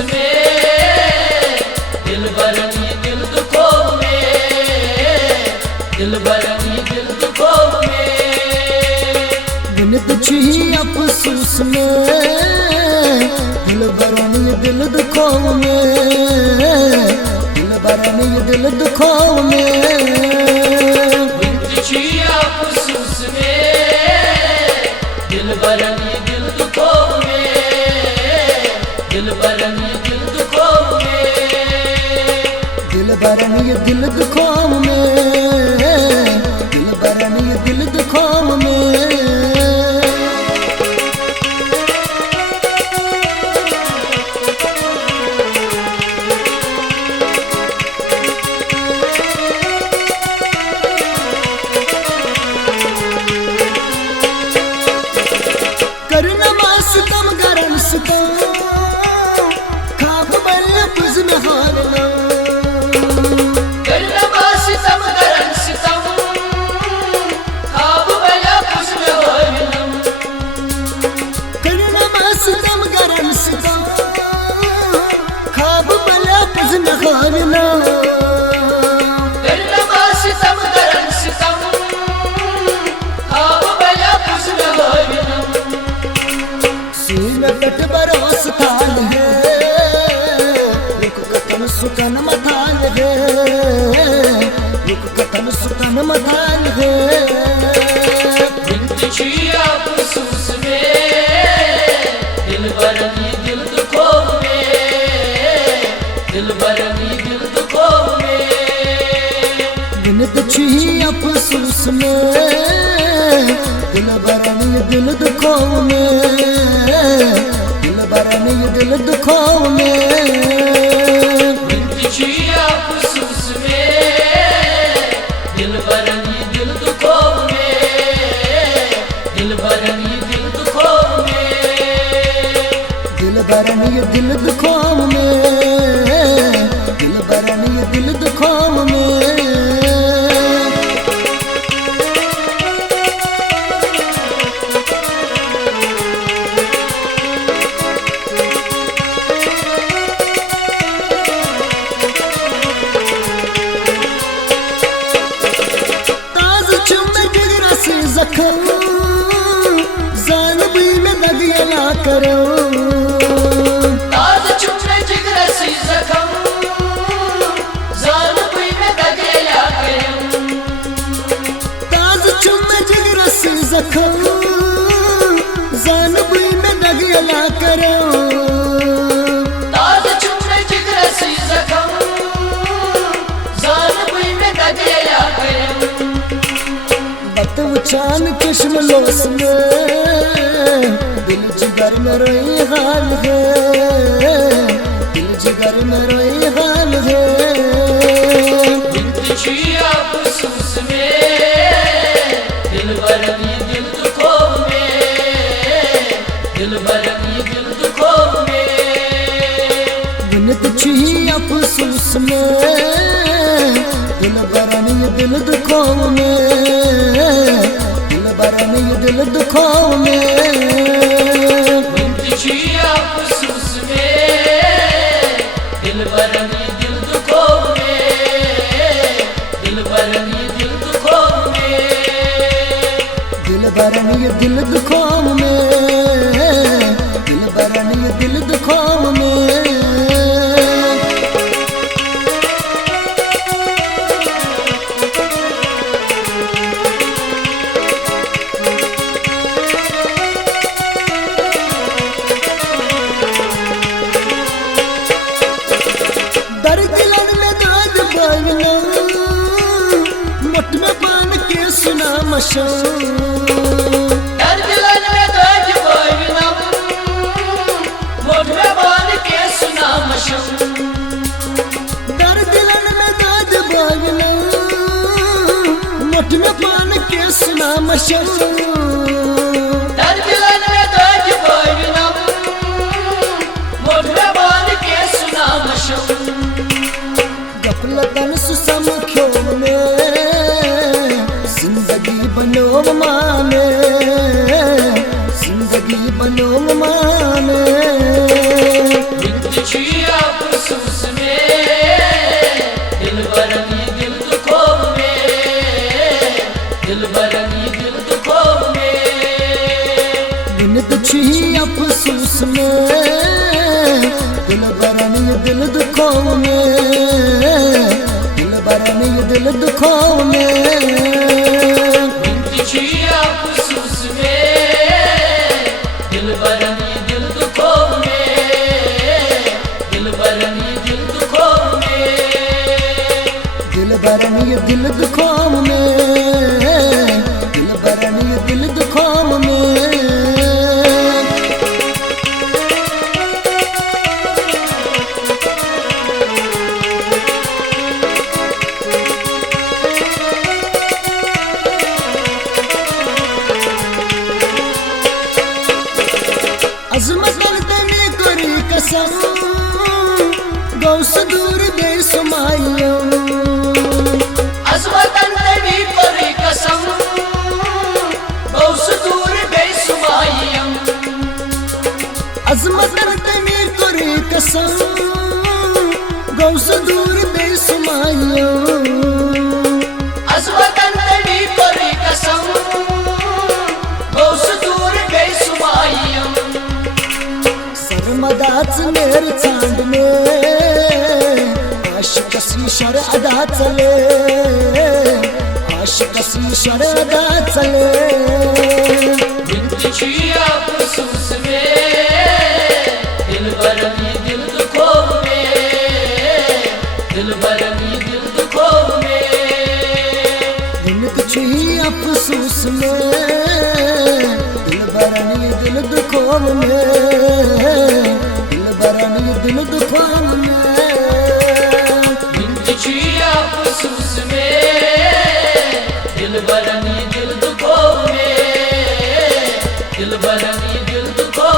में, दिल बरनी दिल दुखों में, दिल बरनी दिल दुखों में। दिन तुझी अफसोस में, दिल बरनी दिल दुखों में, दिल बरनी दिल दुखों में। दिन तुझी अफसोस में, दिल बरनी दिल दुखों में, दिल बरनी दिल दुखों में। दिल बरनी दिल दुखों में, दिल बरनी दिल दुखों में। करना मास्तम गरम सुतम, खाब बल बुझ में हारना। करना मास्तम गरम सुतम, खाब बल बुझ में हारना। करना मास्तम गरम सुतम, खाब बल बुझ में हारना। करना मास्तम गरम सुतम, खाब बल बुझ में हारना। सीन तट बरोस थाल है, रुक कतन सुकन मथाल है, रुक कतन सुकन मथाल है। दिन तुझी अफसोस में, दिल बरनी दिल दुखों में, दिल बरनी दिल दुखों में। दिन तुझी अफसोस में, दिल बरनी दिल दुखों में, दिल बरनी दिल दुखों में। दिन तुझी अफसोस में, दिल बरनी दिल दुखों में, दिल बरनी दिल दुखों में। दिल बरनी दिल दुखों में, दिल बरनी दिल दुखों में। जख्म जानबी में दगिया ना करो, ताज चुम्मे जिगर सी जख्म, जानबी में दगिया करो। ताज चुम्मे जिगर सी जख्म, जानबी में दगिया ना करो। ताज चुम्मे जिगर सी जख्म, जानबी में दगिया करो। चान चश्म लोस में, दिल जिगर में रोई हाल है, दिल जिगर में रोई हाल है। दिन तुझी अफसोस में, दिल बरनी दिल दुखों में, दिल बरनी दिल दुखों में। दिन तुझी अफसोस में, दिल बरनी दिल दुखों में, दिल बरनी दिल दुखों में। दिन तुझी अफसोस में, दिल बरनी दिल दुखों में, दिल बरनी दिल दुखों में। दिल बरनी दिल दुखों में, दिल बरनी दिल दुखों में। मुठ में बांध के सुना मशो, दर्द दिलन में दर्द बोलना, मुठ में बांध के सुना मशो। दर्द दिलन में दर्द बोलना, मुठ में बांध के सुना मशो। दर्द दिलन में दर्द बोलना, मुठ में बांध के सुना मशो। गफलतन सुसम ख्यो में, जिंदगी बनो माने, जिंदगी बनो माने। दिन तुझी अफसोस में, दिल बरनी दिल दुखों में, दिल बरनी दिल दुखों में। जिंदगी अफसोस में, दिल बरनी दिल दुखों में, दिल बरनी दिल दुखों में, दिल बरनी दिल दुखों में, दिल बरनी दिल दुखों में। अजमत तने करी कसम, गौस दूर बेसुमाइयों। अज़मतन तेरी करी कसम, गौस दूर बेसुमाइयम। अजमत तने करी कसम, गौस दूर बेसुमाइयों। अज़मतन तेरी करी कसम, गौस दूर बेसुमाइयम। सरमदाच मेर चांद में, आशिक सी शरअदा चले, आशिक सी शरअदा चले। जिंदगी अफसोस में, दिल बरनी दिल दुखों में, दिल बरनी दिल दुखों में। जिंदगी अफसोस में, दिल बरनी दिल दुखों में, दिल बरनी दिल दुखों में। जिंदगी अफसोस में, दिल बरनी दिल दुखों में, दिल बरनी दिल दुखों